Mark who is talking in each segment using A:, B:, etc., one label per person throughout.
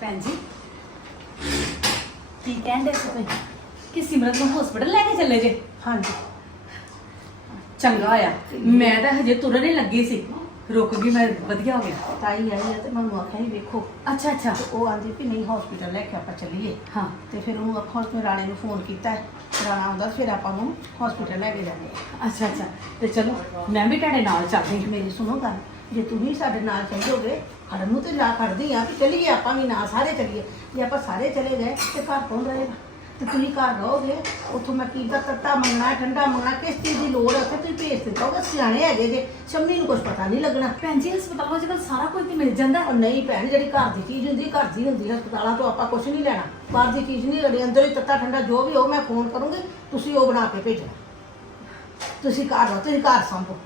A: ਭੈਣ ਜੀ। ਕੀ ਕਹਿੰਦੇ ਸੀ ਤੁਸੀਂ? ਕਿ ਸਿਮਰਤ ਨੂੰ ਹਸਪੀਟਲ ਲੈ ਕੇ ਚੱਲੇ ਜੇ?
B: ਹਾਂਜੀ।
A: ਚੰਗਾ ਆ। ਮੈਂ ਤਾਂ ਹਜੇ ਤੁਰਨ ਹੀ ਲੱਗੀ ਸੀ। ਰੁਕ ਗਈ ਮੈਂ ਵਧੀਆ ਹੋ ਗਿਆ।
B: ਤਾਈ ਆਈ ਹੈ ਤੇ ਮੈਨੂੰ ਆਖਿਆ ਹੀ ਵੇਖੋ।
A: ਅੱਛਾ ਅੱਛਾ।
B: ਤੇ ਉਹ ਆਂਦੀ ਵੀ ਨਹੀਂ ਹਸਪੀਟਲ ਲੈ ਕੇ ਆਪਾਂ ਚੱਲੀਏ।
A: ਹਾਂ।
B: ਤੇ ਫਿਰ ਉਹਨੂੰ ਅੱਖਾਂ ਤੇ ਰਾਣੇ ਨੂੰ ਫੋਨ ਕੀਤਾ। ਹੈ। ਰਾਣਾ ਆਉਂਦਾ ਫਿਰ ਆਪਾਂ ਨੂੰ ਹਸਪੀਟਲ ਲੈ ਕੇ ਜਾਂਦੇ ਹਾਂ।
A: ਅੱਛਾ ਅੱਛਾ। ਤੇ ਚਲੋ ਮੈਂ ਵੀ ਤੁਹਾਡੇ ਨਾਲ ਚੱਲਦੀ
B: ਮੇਰੀ ਸੁਣੋ ਗੱਲ। ਜੇ ਤੁਸੀਂ ਸਾਡੇ ਨਾਲ ਚੱਲੋਗੇ ਖੜਨ ਨੂੰ ਤੇ ਲਾ ਖੜਦੀ ਆ ਕਿ ਚੱਲੀਏ ਆਪਾਂ ਵੀ ਨਾਲ ਸਾਰੇ ਚੱਲੀਏ। ਜੇ ਆਪਾਂ ਸਾਰੇ ਚਲੇ ਗਏ ਤੇ ਘਰ ਕੌਣ ਰਹੇਗਾ? ਤੇ ਤੁਸੀਂ ਘਰ ਰਹੋਗੇ ਉੱਥੋਂ ਮੈਂ ਕੀ ਦਾ ਤੱਤਾ ਮੰਗਣਾ ਠੰਡਾ ਮੰਗਣਾ ਕਿਸ ਚੀਜ਼ ਦੀ ਲੋੜ ਹੈ? ਉੱਥੇ ਤੁਸੀਂ ਭੇਜ ਦਿੱਤਾ ਹੋਗਾ ਸਿਆਣੇ ਹੈਗੇ ਜੇ ਸ਼ੰਮੀ ਨੂੰ ਕੁਝ ਪਤਾ ਨਹੀਂ ਲੱਗਣਾ।
A: ਭੈਣ ਜੀ ਹਸਪਤਾਲ ਵਿੱਚ ਕੱਲ ਸਾਰਾ ਕੁਝ ਤੇ ਮਿਲ ਜਾਂਦਾ।
B: ਉਹ ਨਹੀਂ ਭੈਣ ਜਿਹੜੀ ਘਰ ਦੀ ਚੀਜ਼ ਹੁੰਦੀ ਘਰ ਦੀ ਹੁੰਦੀ। ਹਸਪਤਾਲਾਂ ਤੋਂ ਆਪਾਂ ਕੁਝ ਨਹੀਂ ਲੈਣਾ। ਬਾਹਰ ਦੀ ਚੀਜ਼ ਨਹੀਂ ਲੈਣੀ ਅੰਦਰ ਹੀ ਤੱਤਾ ਠੰਡਾ ਜੋ ਵੀ ਹੋ ਮੈਂ ਫੋਨ ਕਰੂੰਗੀ ਤੁਸੀਂ ਉਹ ਬਣਾ ਕੇ ਭੇਜਣਾ। ਤੁਸੀਂ ਘਰ ਰਹੋ ਤੁਸੀਂ ਘਰ ਸੰਭੋ।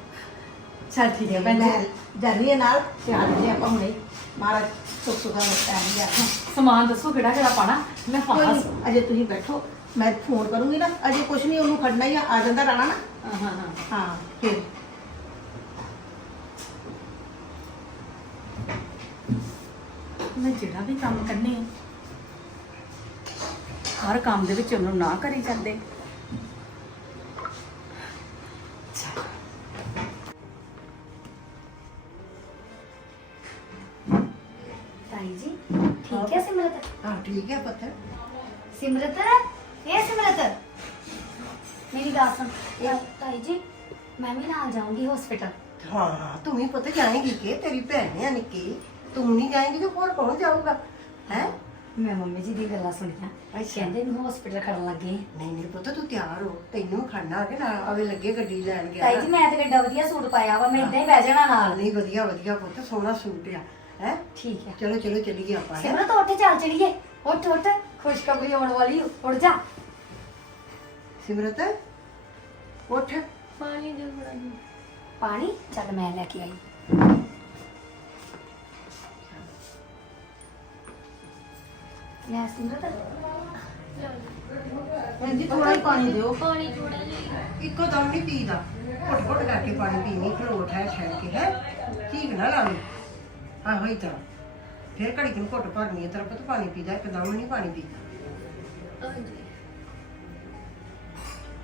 A: ਚਲ ਠੀਕ ਹੈ ਭੈਣ
B: ਮੈਂ
A: ਜੀ
B: ਨਾਲ ਸਿਆਲ ਜੀ ਆਪਾਂ ਹੁਣੇ। ਮਹਾਰਾਜ ਸੁਖ ਸੁਖਾ ਟਾਈਮ ਆ
A: ਸਮਾਨ ਦੱਸੋ ਕਿਹੜਾ ਕਿਹੜਾ ਪਾਣਾ ਮੈਂ
B: ਕੋਈ
A: ਪਾਣਾ
B: ਅਜੇ ਤੁਸੀਂ ਬੈਠੋ ਮੈਂ ਫੋਨ ਕਰੂੰਗੀ ਨਾ। ਅਜੇ ਕੁਝ ਨਹੀਂ ਉਹਨੂੰ ਖੜਨਾ ਹੀ ਆ ਆ ਜਾਂਦਾ ਰਾਣਾ ਨਾ।
A: ਹਾਂ ਹਾਂ ਹਾਂ।
B: ਹਾਂ ਫਿਰ।
A: ਮੈਂ ਜਿਹੜਾ ਵੀ ਕੰਮ ਕਰਨੀ ਹਰ ਕੰਮ ਦੇ ਵਿੱਚ ਉਹਨੂੰ ਨਾ ਕਰੀ ਜਾਂਦੇ।
C: ਠੀਕ ਹੈ
B: ਪੁੱਤ।
C: ਸਿਮਰਤ ਇਹ ਸਿਮਰਤ। ਮੇਰੀ ਗੱਲ ਸੁਣ। ਇਹ ਤਾਈ ਜੀ ਮੈਂ ਵੀ ਨਾਲ ਜਾਊਂਗੀ ਹਸਪੀਟਲ
D: ਹਾਂ ਤੂੰ ਵੀ ਪੁੱਤ ਜਾਏਂਗੀ ਕਿ? ਤੇਰੀ ਭੈਣ ਆ ਨਿੱਕੀ। ਤੂੰ ਨਹੀਂ ਜਾਏਂਗੀ ਤੇ ਹੋਰ ਕੌਣ ਜਾਊਗਾ? ਹੈ?
C: ਮੈਂ ਮੰਮੀ ਜੀ ਦੀ ਗੱਲਾਂ ਸੁਣੀਆਂ।
D: ਅੱਛਾ।
C: ਕਹਿੰਦੇ ਨੂੰ ਹਸਪੀਟਲ ਖੜਨ ਲੱਗੇ
D: ਨਹੀਂ ਨਹੀਂ ਪੁੱਤ ਤੂੰ ਤਿਆਰ ਹੋ। ਤੈਨੂੰ ਖੜਨਾ ਕਿ ਨਾਲ ਆਵੇ ਲੱਗੇ ਗੱਡੀ ਲੈਣ ਗਿਆ।
C: ਤਾਈ ਜੀ ਮੈਂ ਤੇ ਕਿੱਡਾ ਵਧੀਆ ਸੂਟ ਪਾਇਆ ਵਾ ਮੈਂ ਇਦਾਂ ਹੀ ਬਹਿ ਜਾਣਾ ਨਾਲ।
D: ਨਹੀਂ ਵਧੀਆ ਵਧੀਆ ਪੁੱਤ ਸੋਹਣਾ ਸੂਟ ਆ। ਹੈ?
C: ਠੀਕ ਹੈ
D: ਚਲੋ ਚਲੋ ਚੱਲੀਏ ਆਪਾਂ ਹੈਂ?
C: ਸਿਮਰਤ ਉੱਠ ਚੱਲ ਚਲੀਏ। ਉੱਠ ਉੱਠ ਖੁਸ਼ਖਬਰੀ ਆਉਣ ਵਾਲੀ ਉੱਠ ਜਾ।
D: ਸਿਮਰਤ ਉੱਠ।
C: ਪਾਣੀ ਚੱਲ ਮੈਂ ਲੈ ਕੇ ਆਈ। ਲੈ ਸਿਮਰਤ।
B: ਭੈਣ ਜੀ ਥੋੜਾ ਹੀ ਪਾਣੀ ਦਿਓ।
D: ਇੱਕੋ ਦਮ ਨਹੀਂ ਪੀਦਾ। ਘੁੱਟ ਘੁੱਟ ਕਰਕੇ ਪਾਣੀ ਪੀਣੀ ਖਲੋਟ ਹੈ ਠਹਿਰ ਕੇ ਹੈ? ਠੀਕ ਨਾ ਲਾਵੀ ਹਾਂ ਹੋਈ ਤਾਂ ਫਿਰ ਘੜੀ ਨੂੰ ਘੁੱਟ ਭਰਨੀ ਹੈ ਤੇਰਾ ਪੁੱਤ ਪਾਣੀ ਪੀਦਾ ਇੱਕਦਮ ਨਹੀਂ ਪਾਣੀ ਪੀਦਾ।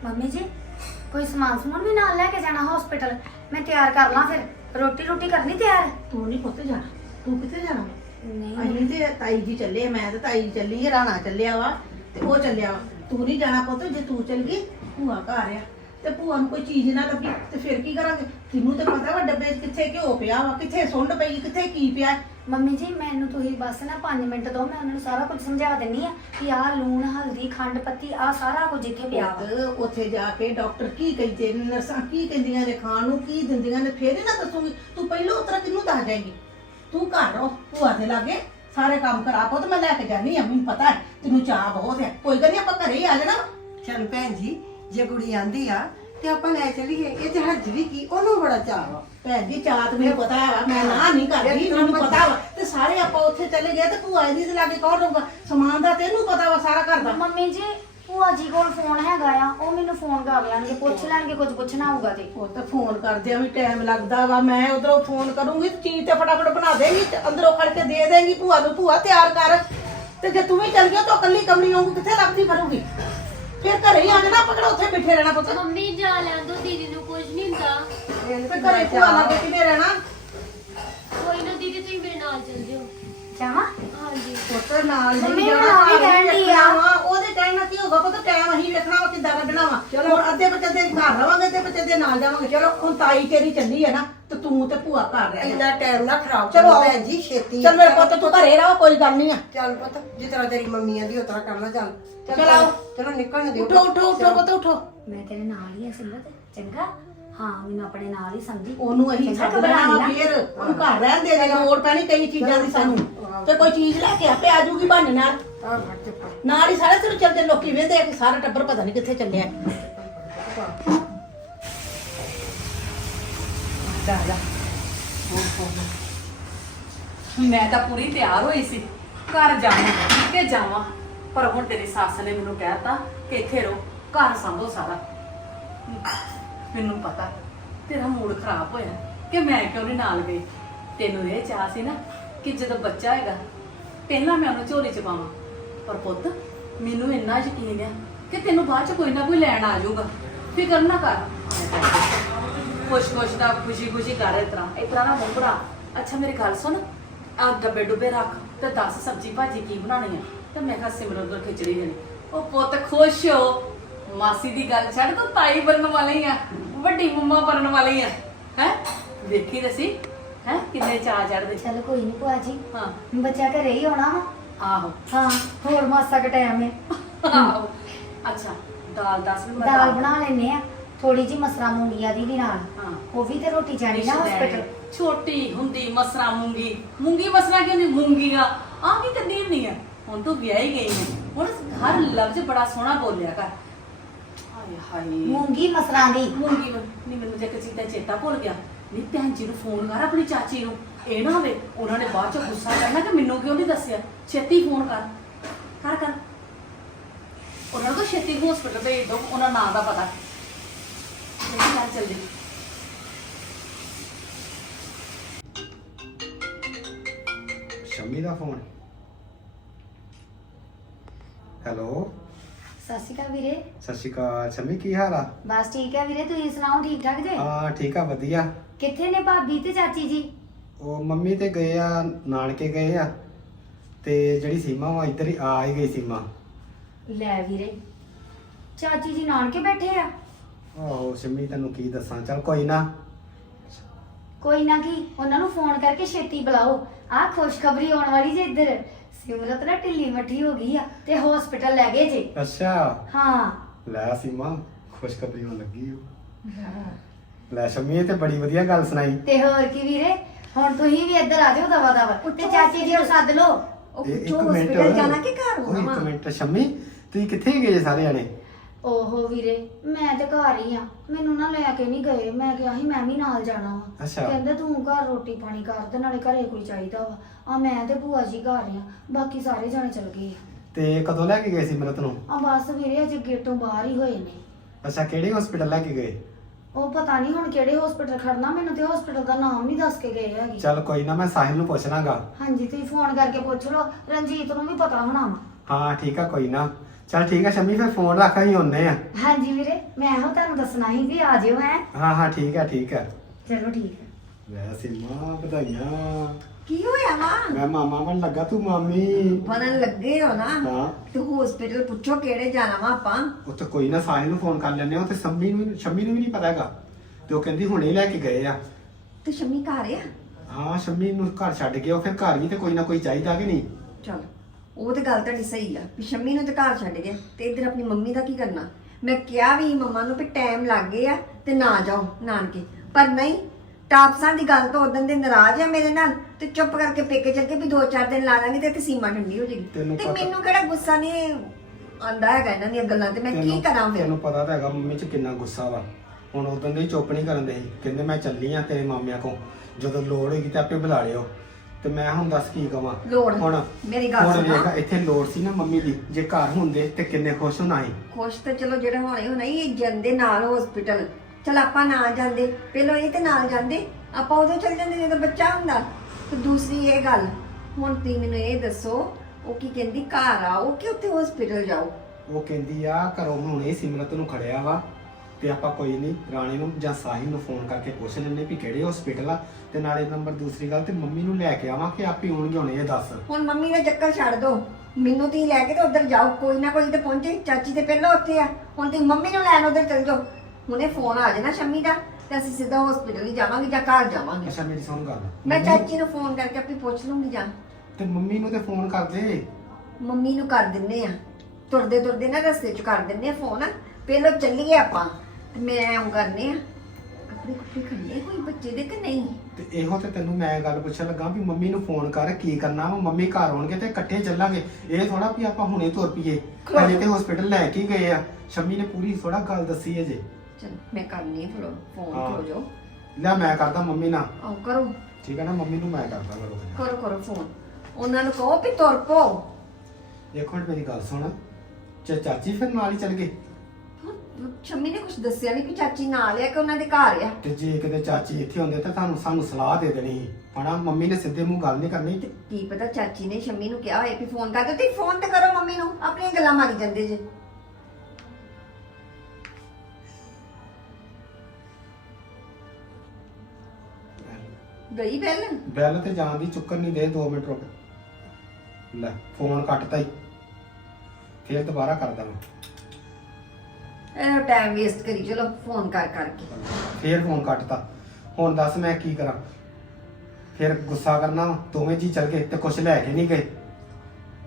C: ਮੰਮੀ ਜੀ ਕੋਈ ਸਮਾਨ ਸਮੂਨ ਵੀ ਨਾਲ ਲੈ ਕੇ ਜਾਣਾ ਹਸਪੀਟਲ ਮੈਂ ਤਿਆਰ ਕਰ ਲਾਂ ਫਿਰ। ਰੋਟੀ ਰੋਟੀ ਕਰਨੀ ਤਿਆਰ?
B: ਤੂੰ ਨਹੀਂ ਪੁੱਤ ਜਾਣਾ। ਤੂੰ ਕਿੱਥੇ ਜਾਣਾ?
C: ਨਹੀਂ।
B: ਅਸੀਂ ਤੇ ਤਾਈ ਜੀ ਚੱਲੇ ਆ, ਮੈਂ ਤੇ ਤਾਈ ਜੀ ਚੱਲੀ ਆ, ਰਾਣਾ ਚੱਲਿਆ ਵਾ ਤੇ ਉਹ ਚੱਲਿਆ ਵਾ। ਤੂੰ ਨਹੀਂ ਜਾਣਾ ਪੁੱਤ ਜੇ ਤੂੰ ਚੱਲ ਗਈ ਭੂਆ ਘਰ ਆ। ਤੇ ਭੂਆ ਨੂੰ ਕੋਈ ਚੀਜ਼ ਨਾ ਲੱਗੀ ਤੇ ਫਿਰ ਕੀ ਕਰਾਂਗੇ? ਤੈਨੂੰ ਤੇ ਪਤਾ ਵਾ ਡੱਬੇ 'ਚ ਕਿੱਥੇ ਘਿਓ ਪਿਆ ਵਾ ਕਿੱਥੇ ਸੁੰਡ ਪਈ ਕਿੱਥੇ ਕੀ ਪਿਆ।
C: ਮੰਮੀ ਜੀ ਮੈਨੂੰ ਤੁਸੀਂ ਬਸ ਨਾ 5 ਮਿੰਟ ਦਿਓ ਮੈਂ ਉਹਨਾਂ ਨੂੰ ਸਾਰਾ ਕੁਝ ਸਮਝਾ ਦਿੰਨੀ ਆ ਕਿ ਆਹ ਲੂਣ ਹਲਦੀ ਖੰਡ ਪੱਤੀ ਆਹ ਸਾਰਾ ਕੁਝ ਇੱਥੇ ਪਿਆ ਵਾ।
B: ਪੁੱਤ, ਉੱਥੇ ਜਾ ਕੇ ਡਾਕਟਰ ਕੀ ਕਹਿੰਦੇ ਨੇ ਨਰਸਾਂ ਕੀ ਕਹਿੰਦੀਆਂ ਨੇ ਖਾਣ ਨੂੰ ਕੀ ਦਿੰਦੀਆਂ ਨੇ ਫੇਰ ਹੀ ਨਾ ਦੱਸੂਗੀ। ਤੂੰ ਪਹਿਲਾਂ ਉਤਰਾ ਕਿਹਨੂੰ ਦੱਸ ਜਾਏਗੀ? ਤੂੰ ਘਰ ਰਹੋ ਭੂਆ ਦੇ ਲਾਗੇ ਸਾਰੇ ਕੰਮ ਕਰਾ ਪੁੱਤ ਮੈਂ ਲੈ ਕੇ ਜਾਨੀ ਆ ਮੈਨੂੰ ਪਤਾ ਹੈ ਤੈਨੂੰ ਚਾਹ ਬਹੁਤ ਹੈ। ਕੋਈ ਗੱਲ ਨਹੀਂ ਆਪਾਂ ਘਰੇ ਹੀ ਆ ਜਾਣਾ
D: ਚੱਲ ਭੈਣ ਜੀ ਜੇ ਕੁੜੀ ਆਂਦੀ ਆ ਤੇ ਆਪਾਂ ਲੈ ਚਲੀਏ। ਇਹ ਤੇ ਹਾਜ਼ਰੀ ਕੀ? ਉਹਨੂੰ ਬੜਾ ਚਾਅ ਵਾ।
B: ਭੈਣ ਜੀ ਚਾਤ ਮੈਨੂੰ ਪਤਾ ਹੈ ਮੈਂ ਨਾ ਨਹੀਂ ਕਰਦੀ ਮੈਨੂੰ ਪਤਾ ਵਾ। ਤੇ ਸਾਰੇ ਆਪਾਂ ਉੱਥੇ ਚਲੇ ਗਏ ਤੇ ਭੂਆ ਜੀ ਦੇ ਲਾਗੇ ਕੌਣ ਰਹੂਗਾ ਸਮਾਨ ਦਾ ਤੈਨੂੰ ਪਤਾ ਵਾ ਸਾਰਾ ਘਰ ਦਾ।
C: ਮੰਮੀ ਜੀ ਭੂਆ ਜੀ ਕੋਲ ਫੋਨ ਹੈਗਾ ਆ। ਉਹ ਮੈਨੂੰ ਫੋਨ ਕਰ ਲੈਣਗੇ ਪੁੱਛ ਲੈਣਗੇ ਕੁਝ ਪੁੱਛਣਾ ਹੋਊਗਾ ਤੇ।
B: ਉਹ ਤਾਂ ਫੋਨ ਕਰਦਿਆਂ ਵੀ ਟਾਈਮ ਲੱਗਦਾ ਵਾ। ਮੈਂ ਉਧਰੋਂ ਫੋਨ ਕਰੂੰਗੀ ਤੇ ਚੀਜ਼ ਤੇ ਫਟਾਫਟ ਬਣਾ ਦੇਂਗੀ ਤੇ ਅੰਦਰੋਂ ਖੜ ਕੇ ਦੇ ਦੇਂਗੀ ਭੂਆ ਨੂੰ। ਭੂਆ ਤਿਆਰ ਕਰ। ਤੇ ਜੇ ਤੂੰ ਵੀ ਚੱਲ ਗਿਆ ਤਾਂ ਕੱਲੀ ਕਮਲੀ ਵਾਂਗੂ ਕਿੱਥੇ ਲੱਭਦੀ ਫਿਰੂਗੀ? ਫਿਰ ਘਰੇ ਹੀ ਆ ਜਾਣਾ ਆਪਾਂ ਕਿਹੜਾ ਉੱਥੇ ਬੈਠੇ ਰਹਿਣਾ ਪੁੱਤ?
E: ਮੰਮੀ ਜਾ ਲੈਣ ਦੋ ਦੀਦੀ ਨੂੰ ਕੁਝ ਨਹੀਂ ਹੁੰਦਾ।
B: ਤੇ ਘਰੇ ਭੂਆ ਲਾਗੇ ਕਿਵੇਂ ਰਹਿਣਾ।
E: ਕੋਈ ਨਾ ਦੀਦੀ ਤੁਸੀਂ ਮੇਰੇ ਨਾਲ ਚੱਲ ਜਿਓ।
C: ਜਾਵਾਂ?
E: ਹਾਂਜੀ।
B: ਪੁੱਤ ਨਾਲ ਨਹੀਂ ਜਾਣਾ
C: ਨਾਲ ਹੀ
B: ਘਰ
C: ਕਹਿਣ ਡਈ
B: ਵੇਖਣਾ
C: ਆ।
B: ਵਾ, ਉਹਦੇ ਟਾਈਮ ਨਾਲ ਕੀ ਹੋਗਾ ਪਤਾ? ਟਾਈਮ ਅਸੀਂ ਵੇਖਣਾ ਵਾ ਕਿੱਦਾਂ ਕੱਢਣਾ ਵਾ। ਚਲੋ। ਅੱਧੇ ਬੱਚੇ ਦੇ ਘਰ ਰਵਾਂਗੇ ਤੇ ਬੱਚੇ ਦੇ ਨਾਲ ਜਾਵਾਂਗੇ। ਚਲੋ ਹੁਣ ਤਾਈ ਤੇਰੀ ਚੱਲੀ ਹੈ ਨਾ। ਤੇ ਤੂੰ ਤੇ ਭੂਆ ਘਰ ਰਹਿ ਜਾ।
D: ਇੰਨਾ ਟਾਈਮ ਨਾ ਖਰਾਬ
B: ਚਲੋ
D: ਕਰੋ ਭੈਣ ਜੀ ਛੇਤੀ
B: ਚੱਲ ਮੇਰੇ ਪੁੱਤ ਤੂੰ ਘਰੇ ਰਹੋ ਕੋਈ ਗੱਲ ਨਹੀਂ ਆ।
D: ਚੱਲ ਪੁੱਤ ਜਿਸ ਤਰ੍ਹਾਂ ਤੇਰੀ ਮੰਮੀ ਆਂਦੀ ਉਸ ਤਰ੍ਹਾਂ ਕਰ ਲੈ ਚੱਲ ਚੱਲ।
B: ਚਲੋ।
D: ਚਲੋ ਨਿਕਲਣ ਦਿਓ।
B: ਉਠੋ ਉਠੋ ਉਠੋ ਪੁੱਤ ਉਠੋ।
C: ਮੈਂ ਤੇਰੇ ਨਾਲ ਹੀ ਆ ਸਿਮਰਤ। ਚੰਗਾ? ਹਾਂ ਮੈਨੂੰ ਆਪਣੇ ਨਾਲ ਹੀ ਸਮਝੀ।
B: ਉਹਨੂੰ ਅਸੀਂ
C: ਚੰਗਾ,
B: ਲੈਣਾ
C: ਨਾ।
B: ਫੇਰ। ਉਹਨੂੰ ਘਰ ਰਹਿਣ ਦੇ ਦੇ ਲੋੜ ਪੈਣੀ ਕਈ ਚੀਜ਼ਾਂ ਦੀ ਸਾਨੂੰ। ਤੇ ਕੋਈ ਚੀਜ਼ ਲੈ ਕੇ ਆਪੇ ਆ ਜੂਗੀ ਬਹਾਨੇ ਨਾਲ।
D: ਆ ਤੇ
B: ਨਾਲ ਹੀ ਸਾਰੇ ਸਿਰ ਚੱਲਦੇ ਲੋਕੀ ਵੇਂਦੇ ਆ ਕਿ ਸਾਰਾ ਟੱਬਰ ਪਤਾ ਨਹੀਂ ਕਿੱਥੇ ਚੱਲਿਆ।
A: ਚੱਲ ਮੈਂ ਤਾਂ ਪੂਰੀ ਤਿਆਰ ਹੋਈ ਸੀ। ਘਰ ਜਾਵਾਂ ਕਿ ਜਾਵਾਂ। ਪਰ ਹੁਣ ਤੇਰੀ ਸੱਸ ਨੇ ਮੈਨੂੰ ਕਹਿਤਾ ਕਿ ਇੱਥੇ ਰਹੋ, ਘਰ ਸੰਭੋ ਸਾਰਾ। ਮੈਨੂੰ ਪਤਾ ਤੇਰਾ ਮੂਡ ਖਰਾਬ ਹੋਇਆ ਕਿ ਮੈਂ ਕਿਉਂ ਨਹੀਂ ਨਾਲ ਗਈ। ਤੈਨੂੰ ਇਹ ਚਾਹ ਸੀ ਨਾ ਕਿ ਜਦੋਂ ਬੱਚਾ ਹੈਗਾ ਪਹਿਲਾਂ ਮੈਂ ਉਹਨੂੰ ਝੋਲੀ ਚ ਪਾਵਾਂ। ਪਰ ਪੁੱਤ, ਮੈਨੂੰ ਇੰਨਾ ਯਕੀਨ ਆ ਕਿ ਤੈਨੂੰ ਬਾਅਦ ਚ ਕੋਈ ਨਾ ਕੋਈ ਲੈਣ ਆ ਜਾਊਗਾ। ਫਿਕਰ ਨਾ ਕਰ। ਖੁਸ਼ ਖੁਸ਼ ਦਾ ਖੁਸ਼ੀ ਖੁਸ਼ੀ ਕਰ ਇਸ ਤਰ੍ਹਾਂ। ਇਸ ਤਰ੍ਹਾਂ ਨਾ ਭਰਾ ਅੱਛਾ ਮੇਰੀ ਗੱਲ ਸੁਣ ਆ ਡੱਬੇ ਡੁੱਬੇ ਰੱਖ ਤੇ ਦੱਸ ਸਬਜੀ ਭਾਜੀ ਕੀ ਬਣਾਉਣੀ ਆ? ਤੇ ਮੈਂ ਕਿਹਾ ਸਿਮਰਨ ਕੋਲ ਖਿਚੜੀ ਦੇਣੀ। ਉਹ ਪੁੱਤ ਖੁਸ਼ ਹੋ। ਮਾਸੀ ਦੀ ਗੱਲ ਛੱਡ ਤੂੰ ਤਾਈ ਬਣਨ ਵਾਲੀ ਆ। ਵੱਡੀ ਮੰਮਾ ਬਣਨ ਵਾਲੀ ਆ। ਹੈ? ਦੇਖੀ ਰਸੀ ਹੈ? ਕਿੰਨੇ ਚਾਹ ਚੜਦੇ
C: ਚਲ ਕੋਈ ਨਹੀਂ ਭੂਆ ਜੀ
A: ਹਾਂ।
C: ਬੱਚਾ ਘਰੇ ਹੀ ਆਉਣਾ ਵਾ।
A: ਆਹੋ।
C: ਹਾਂ ਹੋਰ ਮਾਸਾ ਕ ਟਾਈਮ ਹੈ
A: ਆਹੋ। ਅੱਛਾ ਦਾਲ ਦੱਸ ਮੈਂ
C: ਦਾਲ ਬਣਾ ਲੈਨੇ ਆ। ਥੋੜੀ ਜੀ ਮਸਰਾ ਮੂੰਗੀਆਂ ਦੀ ਵੀ ਨਾਲ।
A: ਹਾਂ।
C: ਉਹ ਵੀ ਤੇ ਰੋਟੀ ਚਾਣੀ ਨਾ ਹਸਪੀਟਲ
A: ਛੋਟੀ ਹੁੰਦੀ ਮਸਰਾ ਮੂੰਗੀ। ਮੂੰਗੀ ਮਸਰਾ ਕੀ ਹੁੰਦੀ ਮੂੰਗੀਆਂ। ਆ ਕੀ ਕਰਨੀ ਹੁੰਦੀ ਆ ਹੁਣ ਤੂੰ ਵਿਆਹੀ ਗਈ ਹੈ ਹੁਣ ਹਰ ਲਫ਼ਜ਼ ਬੜਾ ਸੋਹਣਾ ਬੋਲਿਆ ਕਰ। ਹਾਏ ਹਾਏ।
C: ਮੂੰਗੀ ਮਸਰਾਂ ਦੀ।
A: ਮੂੰਗੀ ਨੂੰ ਨਹੀਂ ਮੈਨੂੰ ਜੇ ਕਿਸੇ ਦਾ ਚੇਤਾ ਭੁੱਲ ਗਿਆ। ਨਹੀਂ ਭੈਣ ਜੀ ਨੂੰ ਫੋਨ ਕਰ ਆਪਣੀ ਚਾਚੀ ਨੂੰ। ਇਹ ਨਾ ਹੋਵੇ ਉਹਨਾਂ ਨੇ ਬਾਅਦ ਚ ਗੁੱਸਾ ਕਰਨਾ ਕਿ ਮੈਨੂੰ ਕਿਉਂ ਨਹੀਂ ਦੱਸਿਆ? ਛੇਤੀ ਫੋਨ ਕਰ। ਕਰ ਕਰ। ਉਹਨਾਂ ਨੂੰ ਤਾਂ ਛੇਤੀ ਹਸਪੀਟਲ ਭੇਜ ਦੋ ਉਹਨਾਂ ਨਾਂ ਦਾ ਪਤਾ। ਨਹੀਂ ਕਰ ਜਲਦੀ
F: ਸ਼ੰਮੀ ਦਾ ਫੋਨ। ਹੈਲੋ।
C: ਸਤਿ ਸ਼੍ਰੀ ਅਕਾਲ ਵੀਰੇ।
F: ਸਤਿ ਸ਼੍ਰੀ ਅਕਾਲ। ਸ਼ੰਮੀ ਕੀ ਹਾਲ ਆ?
C: ਬਸ ਠੀਕ ਹੈ ਵੀਰੇ ਤੁਸੀਂ ਸੁਣਾਓ ਠੀਕ ਠਾਕ ਜੇ?
F: ਹਾਂ ਠੀਕ ਆ ਵਧੀਆ।
C: ਕਿੱਥੇ ਨੇ ਭਾਬੀ ਤੇ ਚਾਚੀ ਜੀ?
F: ਉਹ ਮੰਮੀ ਤੇ ਗਏ ਆ ਨਾਨਕੇ ਗਏ ਆ। ਤੇ ਜਿਹੜੀ ਸੀਮਾ ਵਾ ਇੱਧਰ ਹੀ ਆ ਹੀ ਗਈ ਸੀਮਾ।
C: ਲੈ ਵੀਰੇ ਚਾਚੀ ਜੀ ਨਾਨਕੇ ਬੈਠੇ ਆ?
F: ਆਹੋ ਸ਼ੰਮੀ ਤੈਨੂੰ ਕੀ ਦੱਸਾਂ? ਚਲ ਕੋਈ ਨਾ।
C: ਕੋਈ ਨਾ ਕੀ ਉਹਨਾਂ ਨੂੰ ਫੋਨ ਕਰਕੇ ਛੇਤੀ ਬੁਲਾਓ। ਆਹ ਖੁਸ਼ਖਬਰੀ ਆਉਣ ਵਾਲੀ ਜੇ ਇੱਧਰ। ਸਿਮਰਤ ਨਾ ਢਿੱਲੀ ਮੱਠੀ ਹੋ ਗਈ ਆ ਤੇ ਹਸਪੀਟਲ ਲੈ ਗਏ ਜੇ।
F: ਅੱਛਾ।
C: ਹਾਂ।
F: ਲੈ ਸੀਮਾ ਖੁਸ਼ਖਬਰੀ ਹੋਣ ਲੱਗੀ ਓ। ਲੈ ਸ਼ੰਮੀ ਇਹ ਤੇ ਬੜੀ ਵਧੀਆ ਗੱਲ ਸੁਣਾਈ।
C: ਤੇ ਹੋਰ ਕੀ ਵੀਰੇ? ਹੁਣ ਤੁਸੀਂ ਵੀ ਇੱਧਰ ਆ ਜਾਓ ਦਵਾ ਦਵਾ ਤੇ ਚਾਚੀ ਜੀ ਨੂੰ ਸੱਦ ਲਓ।
G: ਉਹ
F: ਇਹ
G: ਪੁੱਛੋ
F: ਇੱਕ ਮਿੰਟ।
G: ਹਸਪੀਟਲ ਜਾਣਾ ਕਿ ਘਰ
F: ਉਹ
G: ਹੋਣਾ
F: ਇੱਕ ਮਿੰਟ ਸ਼ੰਮੀ ਤੁਸੀਂ ਕਿੱਥੇ ਗਏ ਸਾਰੇ ਜਣੇ?
C: ਓਹੋ ਵੀਰੇ ਮੈਂ ਤੇ ਘਰ ਹੀ ਆ। ਮੈਨੂੰ ਨਾ ਲੈ ਕੇ ਨਹੀਂ ਗਏ। ਮੈਂ ਕਿਹਾ ਸੀ ਮੈਂ ਵੀ ਨਾਲ ਜਾਣਾ ਵਾ।
F: ਅੱਛਾ।
C: ਕਹਿੰਦੇ ਤੂੰ ਘਰ ਰੋਟੀ ਪਾਣੀ ਕਰ ਤੇ ਨਾਲੇ ਘਰੇ ਕੋਈ ਚਾਹੀਦਾ ਵਾ। ਆ ਮੈਂ ਤੇ ਭੂਆ ਜੀ ਘਰ ਆ। ਬਾਕੀ ਸਾਰੇ ਜਾਣੇ ਚਲ ਗਏ ਆ।
F: ਤੇ ਕਦੋਂ ਲੈ ਕੇ ਗਏ ਸੀ ਮਿਲਤ ਨੂੰ?
C: ਆ ਬਸ ਵੀਰੇ ਅਜੇ ਗੇਟੋਂ ਬਾਹਰ ਹੀ ਹੋਏ ਨੇ।
F: ਅੱਛਾ ਕਿਹੜੇ ਹਸਪੀਟਲ ਲੈ ਕੇ ਗਏ?
C: ਉਹ ਪਤਾ ਨਹੀਂ ਹੁਣ ਕਿਹੜੇ ਹਸਪੀਟਲ ਖੜਨਾ। ਮੈਨੂੰ ਤੇ ਹਸਪੀਟਲ ਦਾ ਨਾਮ ਨਹੀਂ ਦੱਸ ਕੇ ਗਏ ਹੈਗੇ।
F: ਚੱਲ ਕੋਈ ਨਾ ਮੈਂ ਸਾਹਿਲ ਨੂੰ ਪੁੱਛ ਲਾਂਗਾ।
C: ਹਾਂਜੀ ਤੁਸੀਂ ਫੋਨ ਕਰਕੇ ਪੁੱਛ ਲਓ। ਰਣਜੀਤ ਨੂੰ ਵੀ ਪਤਾ ਹੋਣਾ ਵਾ।
F: ਹਾਂ ਠੀਕ ਆ ਕੋਈ ਨਾ। ਚੱਲ ਠੀਕ ਆ ਸ਼ਮੀ ਫਿਰ ਫੋਨ ਰੱਖ ਅਸੀਂ ਹੁੰਨੇ ਆ।
C: ਹਾਂਜੀ ਵੀਰੇ ਮੈਂ ਇਹੋ ਤੁਹਾਨੂੰ ਦੱਸਣਾ ਸੀ ਵੀ ਆ ਜਿਓ ਹੈ।
F: ਹਾਂ ਹਾਂ ਠੀਕ ਆ ਠੀਕ ਆ।
C: ਚਲੋ ਠੀਕ ਹੈ
F: ਵੈਸੇ ਮਾਂ ਵਧਾਈਆਂ।
G: ਕੀ ਹੋਇਆ ਵਾ?
F: ਮੈਂ ਮਾਮਾ ਬਣ ਲੱਗਾ ਤੂੰ ਮਾਮੀ।
G: ਬਣਨ ਲੱਗੇ ਹੋ ਨਾ।
F: ਹਾਂ।
G: ਤੇ ਹਸਪੀਟਲ ਪੁੱਛੋ ਕਿਹੜੇ ਜਾਣਾ ਵਾ ਆਪਾਂ।
F: ਉੱਥੇ ਕੋਈ ਨਾ ਸਾਹਿਲ ਨੂੰ ਫੋਨ ਕਰ ਲੈਣੇ ਆ ਤੇ ਸ਼ੰਮੀ ਨੂੰ ਸ਼ੰਮੀ ਨੂੰ ਵੀ ਨਹੀਂ ਪਤਾ ਹੈਗਾ। ਤੇ ਉਹ ਕਹਿੰਦੀ ਹੁਣੇ ਲੈ ਕੇ ਗਏ ਆ।
G: ਤੇ ਸ਼ਮੀ ਘਰ ਆ?
F: ਹਾਂ ਸ਼ੰਮੀ ਨੂੰ ਘਰ ਛੱਡ ਕੇ ਉਹ ਫਿਰ ਘਰ ਵੀ ਤੇ ਕੋਈ ਨਾ ਕੋਈ ਚਾਹੀਦਾ ਕਿ ਨਹੀਂ?
G: ਚਲ। ਉਹ ਤੇ ਗੱਲ ਤੁਹਾਡੀ ਸਹੀ ਆ ਵੀ ਸ਼ਮੀ ਨੂੰ ਤੇ ਘਰ ਛੱਡ ਗਏ ਤੇ ਇੱਧਰ ਆਪਣੀ ਮੰਮੀ ਦਾ ਕੀ ਕਰਨਾ? ਮੈਂ ਕਿਹਾ ਵੀ ਮੰਮਾ ਨੂੰ ਵੀ ਟਾਈਮ ਲੱਗ ਗਿਆ ਤੇ ਨਾ ਜਾਓ ਨਾਨਕੇ। ਪਰ ਨਹੀਂ ਟਾਪਸਾਂ ਦੀ ਗੱਲ ਤੋਂ ਉਦੋਂ ਦੇ ਨਾਰਾਜ਼ ਆ ਮੇਰੇ ਨਾਲ ਤੇ ਚੁੱਪ ਕਰਕੇ ਪੇਕੇ ਚੱਲ ਕੇ ਵੀ ਦੋ ਚਾਰ ਦਿਨ ਲਾ ਦਾਂਗੇ ਤੇ ਤੇ ਸੀਮਾ ਠੰਡੀ ਹੋ
F: ਤੈਨੂੰ
G: ਤੇ
F: ਪਤਾ-
G: ਮੈਨੂੰ ਕਿਹੜਾ ਗੁੱਸਾ ਨਹੀਂ ਆਂਦਾ ਹੈਗਾ ਇਹਨਾਂ ਦੀਆਂ ਗੱਲਾਂ ਤੇ ਮੈਂ ਕੀ
F: ਤੈਨੂੰ-
G: ਕਰਾਂ ਫਿਰ?
F: ਤੈਨੂੰ ਪਤਾ ਤਾਂ ਹੈਗਾ ਮੰਮੀ ਚ ਕਿੰਨਾ ਗੁੱਸਾ ਵਾ। ਹੁਣ ਉਦੋਂ ਦੇ ਹੀ ਚੁੱਪ ਨਹੀਂ ਕਰਨ ਦੇ ਸੀ ਕਹਿੰਦੇ ਮੈਂ ਚੱਲੀ ਆ ਤੇਰੇ ਮਾਮਿਆਂ ਕੋ ਜਦੋਂ ਲੋੜ ਹੋਏਗੀ ਤੇ ਆਪੇ ਬੁਲਾ ਲਿਓ। ਤੇ ਮੈਂ ਹੁਣ ਦੱਸ ਕੀ ਕਵਾਂ?
G: ਲੋੜ।
F: ਹੁਣ
G: ਮੇਰੀ ਗੱਲ
F: ਹੁਣ
G: ਸੁਣੋ।
F: ਵੇਖ ਇੱਥੇ ਲੋੜ ਸੀ ਨਾ ਮੰਮੀ ਦੀ। ਜੇ ਘਰ ਹੁੰਦੇ ਤੇ ਕਿੰਨੇ ਖੁਸ਼ ਹੋਣਾ ਸੀ।
G: ਖੁਸ਼ ਤੇ ਚਲੋ ਜਿਹੜੇ ਹੋਣੇ ਹੋਣਾ ਹੀ ਇਹ ਜਾਂਦੇ ਨਾਲ ਹਸਪੀਟਲ ਚਲ ਆਪਾਂ ਨਾ ਜਾਂਦੇ। ਪਹਿਲਾਂ ਇਹ ਤੇ ਨਾਲ ਜਾਂਦੇ। ਆਪਾਂ ਉਦੋਂ ਚੱਲ ਜਾਂਦੇ ਜਦੋਂ ਬੱਚਾ ਹੁੰਦਾ। ਤੇ ਦੂਸਰੀ ਇਹ ਗੱਲ ਹੁਣ ਤੁਸੀਂ ਮੈਨੂੰ ਇਹ ਦੱਸੋ ਉਹ ਕੀ ਕਹਿੰਦੀ ਘਰ ਆਓ ਕਿ ਉੱਥੇ ਹਸਪੀਟਲ ਜਾਓ?
F: ਉਹ ਕਹਿੰਦੀ ਆ ਘਰੋਂ ਹੁਣ ਇਹ ਸਿਮਰਤ ਨੂੰ ਖੜਿਆ ਵਾ। ਤੇ ਆਪਾਂ ਕੋਈ ਨਹੀਂ ਰਾਣੀ ਨੂੰ ਜਾਂ ਸਾਹਿਲ ਨੂੰ ਫੋਨ ਕਰਕੇ ਪੁੱਛ ਲੈਂਦੇ ਵੀ ਕਿਹੜੇ ਹਸਪੀਟਲ ਆ ਤੇ ਨਾਲੇ ਨੰਬਰ ਦੂਸਰੀ ਗੱਲ ਤੇ ਮੰਮੀ ਨੂੰ ਲੈ ਕੇ ਆਵਾਂ ਕਿ ਆਪੇ ਆਉਣਗੇ ਹੁਣੇ ਇਹ ਦੱਸ।
G: ਹੁਣ ਮੰਮੀ ਦਾ ਚੱਕਰ ਛੱਡ ਦੋ। ਮੈਨੂੰ ਤੁਸੀਂ ਲੈ ਕੇ ਤੇ ਉੱਧਰ ਜਾਓ ਕੋਈ ਨਾ ਕੋਈ ਤੇ ਪਹੁੰਚੇ ਚਾਚੀ ਤੇ ਪਹਿਲਾਂ ਉੱਥੇ ਆ। ਹੁਣ ਤੁਸੀਂ ਮੰਮੀ ਨੂੰ ਲੈਣ ਉੱਧਰ ਚੱਲ ਜਾਓ। ਹੁਣੇ ਫੋਨ ਆ ਜਾਣਾ ਸ਼ੰਮੀ ਦਾ ਤੇ ਅਸੀਂ ਸਿੱਧਾ ਹਸਪੀਟਲ ਹੀ ਜਾਵਾਂਗੇ ਜਾਂ ਘਰ ਜਾਵਾਂਗੇ।
F: ਅੱਛਾ ਮੇਰੀ ਸੁਣ ਗੱਲ।
G: ਮੈਂ
F: ਮੰਮੀ-
G: ਚਾਚੀ ਨੂੰ ਫੋਨ ਕਰਕੇ ਆਪੇ ਪੁੱਛ ਲੂੰਗੀ ਜਾਂ।
F: ਤੇ ਮੰਮੀ ਨੂੰ ਤੇ ਫੋਨ ਕਰ ਦੇ।
G: ਮੰਮੀ ਨੂੰ ਕਰ ਦਿੰਨੇ ਆ। ਤੁਰਦੇ ਤੁਰਦੇ ਨਾ ਰਸਤੇ 'ਚ ਕਰ ਦਿੰਨੇ ਆ ਫੋਨ ਪਹਿਲਾਂ ਚੱਲੀਏ ਆਪਾਂ। ਮੈਂ ਆਉਂ ਕਰਨੇ ਆ। ਆਪਣੇ ਕੁੱਤੇ ਖੰਨੇ ਕੋਈ ਬੱਚੇ ਦੇ ਕਿ ਨਹੀਂ?
F: ਤੇ ਇਹੋ ਤੇ ਤੈਨੂੰ ਮੈਂ ਗੱਲ ਪੁੱਛਣ ਲੱਗਾ ਵੀ ਮੰਮੀ ਨੂੰ ਫੋਨ ਕਰ ਕੀ ਕਰਨਾ ਵਾ? ਮੰਮੀ ਘਰ ਆਉਣਗੇ ਤੇ ਇਕੱਠੇ ਚੱਲਾਂਗੇ। ਇਹ ਥੋੜਾ ਵੀ ਆਪਾਂ ਹੁਣੇ ਤੁਰ ਪਈਏ। ਹਜੇ ਤੇ ਹਸਪੀਟਲ ਲੈ ਕੇ ਹੀ ਗਏ ਆ। ਸ਼ੰਮੀ ਨੇ ਪੂਰੀ ਥੋੜਾ ਗੱਲ ਦੱਸੀ ਹੈ ਜੇ
G: ਚਲ ਮੈਂ ਕਰਨੀ ਫਿਰ ਫੋਨ
F: ਹਾਂ।
G: ਕਰੋ ਜੋ
F: ਲੈ ਮੈਂ ਕਰਦਾ ਮੰਮੀ ਨਾਲ।
G: ਆਓ ਕਰੋ।
F: ਠੀਕ ਹੈ ਨਾ? ਮੰਮੀ ਨੂੰ ਮੈਂ ਕਰਦਾ ਕਰੋ।
G: ਕਰੋ ਕਰੋ ਫੋਨ। ਉਹਨਾਂ ਨੂੰ ਕਹੋ ਵੀ ਤੁਰ ਪੋ
F: ਮਿੰਟ ਮੇਰੀ ਗੱਲ ਸੁਣ। ਚਾ ਚਾਚੀ ਫਿਰ ਨਾਲ ਹੀ ਚੱਲ ਗਏ?
G: ਸ਼ੰਮੀ ਨੇ ਕੁਝ ਦੱਸਿਆ ਨਹੀਂ ਕਿ ਚਾਚੀ ਨਾਲ ਆ ਕਿ ਉਹਨਾਂ ਦੇ ਘਰ ਆ?
F: ਤੇ ਜੇ ਕਿਤੇ ਚਾਚੀ ਇੱਥੇ ਹੁੰਦੇ ਤਾਂ ਤੁਹਾਨੂੰ ਸਾਨੂੰ ਸਲਾਹ ਦੇ ਦੇਣੀ ਸੀ। ਹਨਾ ਮੰਮੀ ਨੇ ਸਿੱਧੇ ਮੂੰਹ ਗੱਲ ਨਹੀਂ ਕਰਨੀ।
G: ਤੇ ਕੀ ਪਤਾ ਚਾਚੀ ਨੇ ਸ਼ੰਮੀ ਨੂੰ ਕਿਹਾ ਹੋਏ ਕਿ ਫੋਨ ਕਰ ਦਿਓ। ਤੇ ਫੋਨ ਤੇ ਕਰੋ ਮੰਮੀ ਨੂੰ ਆਪਣੀਆਂ ਗੱਲਾਂ ਮਾਰੀ ਜਾਂਦੇ ਜੇ। ਗਈ ਬੈਲ?
F: ਬੈਲ ਤੇ ਜਾਣ ਦੀ ਚੁੱਕਣ ਨਹੀਂ ਦੇ 2 ਮਿੰਟ ਰੁਕ। ਲੈ ਫੋਨ ਕੱਟਤਾ ਹੀ। ਫੇਰ ਦੁਬਾਰਾ ਕਰਦਾ ਮੈਂ।
G: ਇਹ ਟਾਈਮ ਵੇਸਟ ਕਰੀ ਚਲੋ ਫੋਨ ਕਰ ਕਰਕੇ।
F: ਫੇਰ ਫੋਨ ਕੱਟਤਾ। ਹੁਣ ਦੱਸ ਮੈਂ ਕੀ ਕਰਾਂ? ਫਿਰ ਗੁੱਸਾ ਕਰਨਾ ਦੋਵੇਂ ਜੀ ਚੱਲ ਗਏ ਤੇ ਕੁਛ ਲੈ ਕੇ ਨਹੀਂ ਗਏ।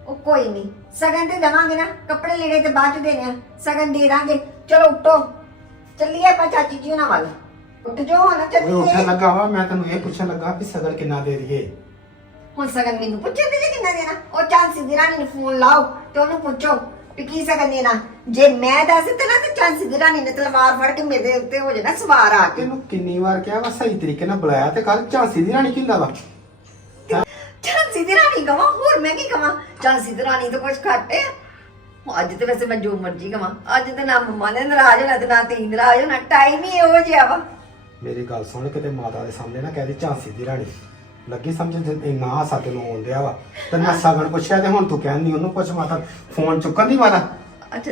G: ਉਹ ਕੋਈ ਨਹੀਂ ਸਗਨ ਤੇ ਦੇਵਾਂਗੇ ਨਾ ਕੱਪੜੇ ਲੀੜੇ ਤੇ ਬਾਅਦ ਚ ਦੇਣੇ ਆ ਸਗਨ ਦੇ ਦਾਂਗੇ। ਚਲੋ ਉੱਠੋ। ਚੱਲੀਏ ਆਪਾਂ ਚਾਚੀ ਜੀ ਉਹਨਾਂ ਵੱਲ। ਉੱਠ ਜਾਓ ਹੁਣ
F: ਓਏ ਉੱਠਣ
G: ਚੱਲੀਏ
F: ਲੱਗਾ ਵਾ ਮੈਂ ਤੈਨੂੰ ਇਹ ਪੁੱਛਣ ਲੱਗਾ ਵੀ ਸਗਨ ਕਿੰਨਾ ਦੇ ਦਈਏ।
G: ਹੁਣ ਸਗਨ ਮੈਨੂੰ ਪੁੱਛਦੇ ਜੇ ਕਿੰਨਾ ਦੇਣਾ? ਉਹ ਚਾਂਸੀ ਦੀ ਰਾਣੀ ਨੂੰ ਫੋਨ ਲਾਓ ਤੇ ਉਹਨੂੰ ਪੁੱਛੋ। ਵੀ ਕੀ ਦੇਣਾ? ਜੇ ਮੈਂ ਦੱਸ ਦਿੱਤਾ ਨਾ ਤੇ ਚਾਂਸੀ ਦੀ ਰਾਣੀ ਨੇ ਤਲਵਾਰ ਫੜ ਕੇ ਮੇਰੇ ਉੱਤੇ ਹੋ ਜਾਣਾ ਸਵਾਰ ਆ ਕੇ।
F: ਤੈਨੂੰ ਕਿੰਨੀ ਵਾਰ ਕਿਹਾ ਵਾ ਸਹੀ ਤਰੀਕੇ ਨਾਲ ਬੁਲਾਇਆ ਤੇ ਕੱਲ ਝਾਂਸੀ ਦੀ ਰਾਣੀ ਕਿੰਦਾ ਵਾ।
G: ਚਾਂਸੀ ਦੀ ਰਾਣੀ ਕਵਾਂ ਹੋਰ ਮੈਂ ਕੀ ਕਵਾਂ? ਚਾਂਸੀ ਦੀ ਰਾਣੀ ਤਾਂ ਕੁਝ ਘੱਟ ਹੈ। ਅੱਜ ਤੇ ਵੈਸੇ ਮੈਂ ਜੋ ਮਰਜ਼ੀ ਕਵਾਂ। ਅੱਜ ਤੇ ਨਾ ਮੰਮਾ ਨੇ ਨਾਰਾਜ਼ ਹੋਣਾ ਤੇ ਨਾ ਤੀ ਨਾਰਾਜ਼ ਹੋਣਾ। ਟਾਈਮ ਹੀ ਇਹੋ ਜਿਹਾ ਵਾ।
F: ਮੇਰੀ ਗੱਲ ਸੁਣ ਕਿਤੇ ਮਾਤਾ ਦੇ ਸਾਹਮਣੇ ਨਾ ਕਹਿ ਦੇ ਝਾਂਸੀ ਦੀ ਰਾਣੀ। ਲੱਗੀ ਸਮਝ ਜੇ ਇੰਨਾ ਹਾਸਾ ਤੈਨੂੰ ਆਉਂਦਿਆ ਵਾ। ਤੇ ਮੈਂ ਸਗਨ ਪੁੱਛਿਆ ਤੇ ਹੁਣ ਤੂੰ ਕਹਿੰਦੀ ਉਹਨੂੰ ਪੁੱਛ ਮਾਤਾ ਫੋਨ ਚੁੱਕਣ ਦੀ ਮਾਤਾ?
G: ਅੱਛਾ